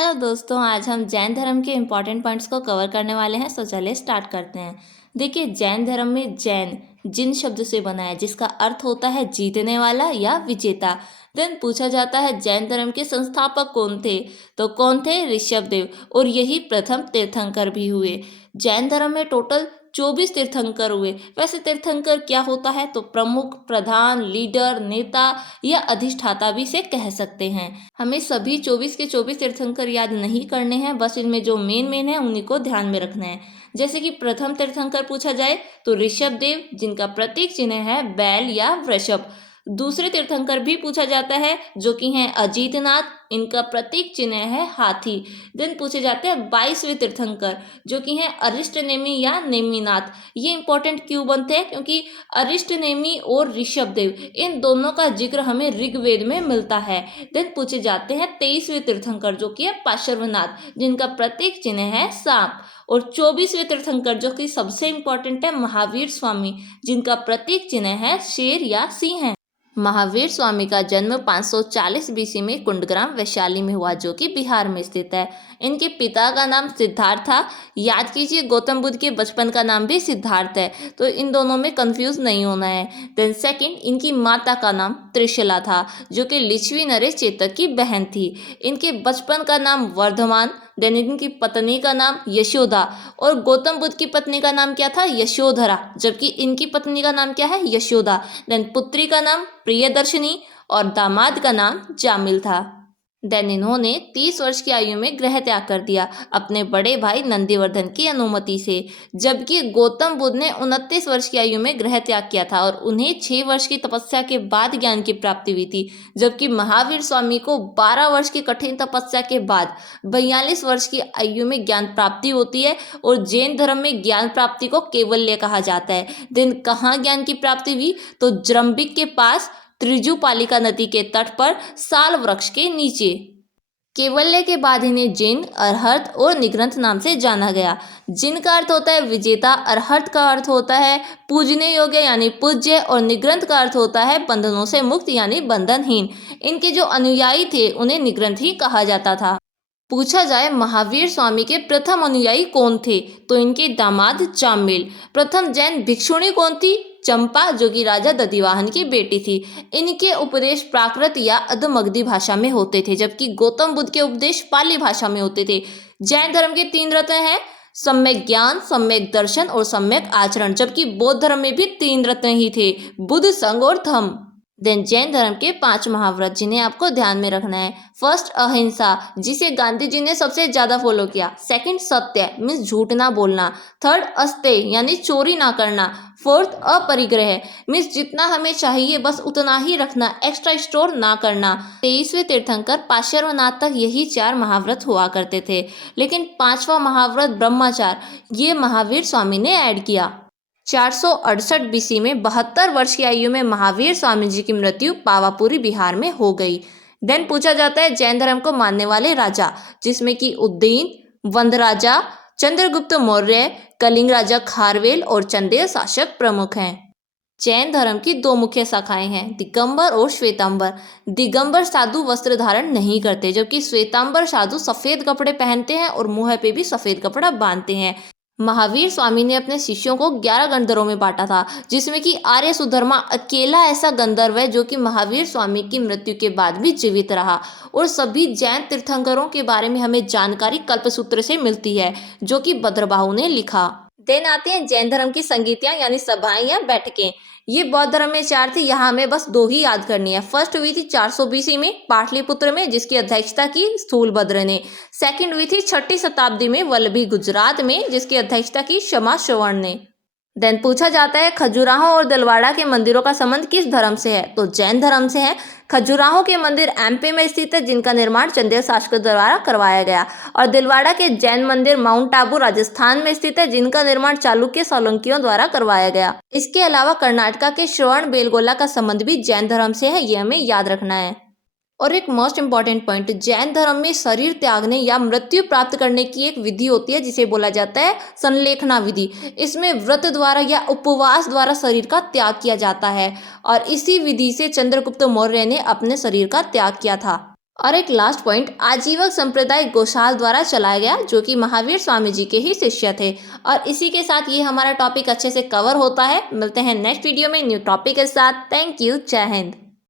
Hello दोस्तों, आज हम जैन धर्म के इम्पॉर्टेंट पॉइंट्स को कवर करने वाले हैं। सो चलिए स्टार्ट करते हैं। देखिए, जैन धर्म में जैन जिन शब्द से बना है, जिसका अर्थ होता है जीतने वाला या विजेता। देन पूछा जाता है जैन धर्म के संस्थापक कौन थे, तो कौन थे? ऋषभ देव, और यही प्रथम तीर्थंकर भी हुए। जैन धर्म में टोटल 24 तीर्थंकर हुए। वैसे तीर्थंकर क्या होता है, तो प्रमुख, प्रधान, लीडर, नेता या अधिष्ठाता भी से कह सकते हैं। हमें सभी 24 के 24 तीर्थंकर याद नहीं करने हैं, बस इनमें जो मेन है उन्हीं को ध्यान में रखना है। जैसे कि प्रथम तीर्थंकर पूछा जाए तो ऋषभ देव, जिनका प्रतीक चिन्ह है बैल या वृषभ। दूसरे तीर्थंकर भी पूछा जाता है, जो कि हैं अजीतनाथ, इनका प्रतीक चिन्ह है हाथी। देन पूछे जाते हैं 22वें तीर्थंकर, जो कि हैं अरिष्टनेमी या नेमिनाथ। ये इंपॉर्टेंट क्यों बनते हैं? क्योंकि अरिष्टनेमी और ऋषभ देव, इन दोनों का जिक्र हमें ऋग्वेद में मिलता है। देन पूछे जाते हैं 23वें तीर्थंकर, जो कि है पार्श्वनाथ, जिनका प्रतीक चिन्ह है सांप। और 24वें तीर्थंकर, जो कि सबसे इंपॉर्टेंट है, महावीर स्वामी, जिनका प्रतीक चिन्ह है शेर या सिंह है। महावीर स्वामी का जन्म 540 बीसी में कुंडग्राम वैशाली में हुआ, जो कि बिहार में स्थित है। इनके पिता का नाम सिद्धार्थ था। याद कीजिए, गौतम बुद्ध के बचपन का नाम भी सिद्धार्थ है, तो इन दोनों में कंफ्यूज नहीं होना है। देन सेकंड, इनकी माता का नाम त्रिशला था, जो कि लिच्छवी नरेश चेतक की बहन थी। इनके बचपन का नाम वर्धमान। देन इनकी पत्नी का नाम यशोदा, और गौतम बुद्ध की पत्नी का नाम क्या था? यशोधरा, जबकि इनकी पत्नी का नाम क्या है? यशोदा। देन पुत्री का नाम प्रियदर्शनी और दामाद का नाम जामिल था। देन इन्होंने 30 वर्ष की आयु में गृह त्याग कर दिया, अपने बड़े भाई नंदीवर्धन की अनुमति से, जबकि गौतम बुद्ध ने 29 वर्ष की आयु में गृह त्याग किया था और उन्हें 6 वर्ष की तपस्या के बाद ज्ञान की प्राप्ति हुई थी। जबकि महावीर स्वामी को 12 वर्ष की कठिन तपस्या के बाद 42 वर्ष की आयु में ज्ञान प्राप्ति होती है, और जैन धर्म में ज्ञान प्राप्ति को कैवल्य कहा जाता है। देन कहाँ ज्ञान की प्राप्ति हुई? तो जृंबिक के पास त्रिजुपालिका नदी के तट पर साल वृक्ष के नीचे। कैवल्य के बाद इन्हें जिन, अरहत और निग्रंथ नाम से जाना गया। जिन का अर्थ होता है विजेता, अरहत का अर्थ होता है पूजने योग्य यानी पूज्य, और निग्रंथ का अर्थ होता है बंधनों से मुक्त यानी बंधनहीन। इनके जो अनुयायी थे उन्हें निग्रंथ ही कहा जाता था। पूछा जाए महावीर स्वामी के प्रथम अनुयायी कौन थे, तो इनके दामाद जामिल। प्रथम जैन भिक्षुणी कौन थी? चंपा, जो कि राजा दधिवाहन की बेटी थी। इनके उपदेश प्राकृत या अधमगधी भाषा में होते थे, जबकि गौतम बुद्ध के उपदेश पाली भाषा में होते थे। जैन धर्म के 3 रत्न हैं, सम्यक ज्ञान, सम्यक दर्शन और सम्यक आचरण, जबकि बौद्ध धर्म में भी 3 रत्न ही थे, बुद्ध, संघ और धम्म। देन जैन धर्म के 5 महाव्रत, जिन्हें आपको ध्यान में रखना है। फर्स्ट, अहिंसा, जिसे गांधी जी ने सबसे ज्यादा फॉलो किया। सेकंड, सत्य मीन्स झूठ ना बोलना। थर्ड, अस्तेय यानी चोरी ना करना। फोर्थ, अपरिग्रह मीन्स जितना हमें चाहिए बस उतना ही रखना, एक्स्ट्रा स्टोर ना करना। 23वें तीर्थंकर पार्श्वनाथ तक यही 4 महाव्रत हुआ करते थे, लेकिन 5वां महाव्रत ब्रह्मचार ये महावीर स्वामी ने ऐड किया। 468 बीसी में 72 वर्ष की आयु में महावीर स्वामी जी की मृत्यु पावापुरी बिहार में हो गई। देन पूछा जाता है जैन धर्म को मानने वाले राजा, जिसमें कि उद्दीन, वंद राजा, चंद्रगुप्त मौर्य, कलिंग राजा खारवेल और चंदेल शासक प्रमुख हैं। जैन धर्म की 2 मुख्य शाखाएं हैं, दिगंबर और श्वेतांबर। दिगंबर साधु वस्त्र धारण नहीं करते, जबकि श्वेतांबर साधु सफेद कपड़े पहनते हैं और मुंह पे भी सफेद कपड़ा बांधते हैं। महावीर स्वामी ने अपने शिष्यों को 11 गंधर्वों में बांटा था, जिसमें कि आर्य सुधर्मा अकेला ऐसा गंधर्व है जो कि महावीर स्वामी की मृत्यु के बाद भी जीवित रहा। और सभी जैन तीर्थंकरों के बारे में हमें जानकारी कल्पसूत्र से मिलती है, जो कि भद्रबाहु ने लिखा। देन आते हैं जैन धर्म की संगीतियां यानी सभाएं या बैठकें। ये बौद्ध धर्म में 4 थी, यहाँ हमें बस 2 ही याद करनी है। फर्स्ट हुई थी 400 बीसी में पाटलिपुत्र में, जिसकी अध्यक्षता की स्थूलभद्र ने। सेकंड हुई थी 6ठी शताब्दी में वल्लभी गुजरात में, जिसकी अध्यक्षता की क्षमा श्रवण ने। देन पूछा जाता है खजुराहो और दिलवाड़ा के मंदिरों का संबंध किस धर्म से है, तो जैन धर्म से है। खजुराहो के मंदिर एमपी में स्थित है, जिनका निर्माण चंदेल शासक द्वारा करवाया गया, और दिलवाड़ा के जैन मंदिर माउंट आबू राजस्थान में स्थित है, जिनका निर्माण चालुक्य सोलंकियों द्वारा करवाया गया। इसके अलावा कर्नाटका के श्रवण बेलगोला का संबंध भी जैन धर्म से है, ये हमें याद रखना है। और एक मोस्ट इंपॉर्टेंट पॉइंट, जैन धर्म में शरीर त्यागने या मृत्यु प्राप्त करने की एक विधि होती है, जिसे बोला जाता है संलेखना विधि। इसमें व्रत द्वारा या उपवास द्वारा शरीर का त्याग किया जाता है, और इसी विधि से चंद्रगुप्त मौर्य ने अपने शरीर का त्याग किया था। और एक लास्ट पॉइंट, आजीवक संप्रदाय गौशाल द्वारा चलाया गया, जो कि महावीर स्वामी जी के ही शिष्य थे। और इसी के साथ ये हमारा टॉपिक अच्छे से कवर होता है। मिलते हैं नेक्स्ट वीडियो में न्यू टॉपिक के साथ। Thank you. जय हिंद।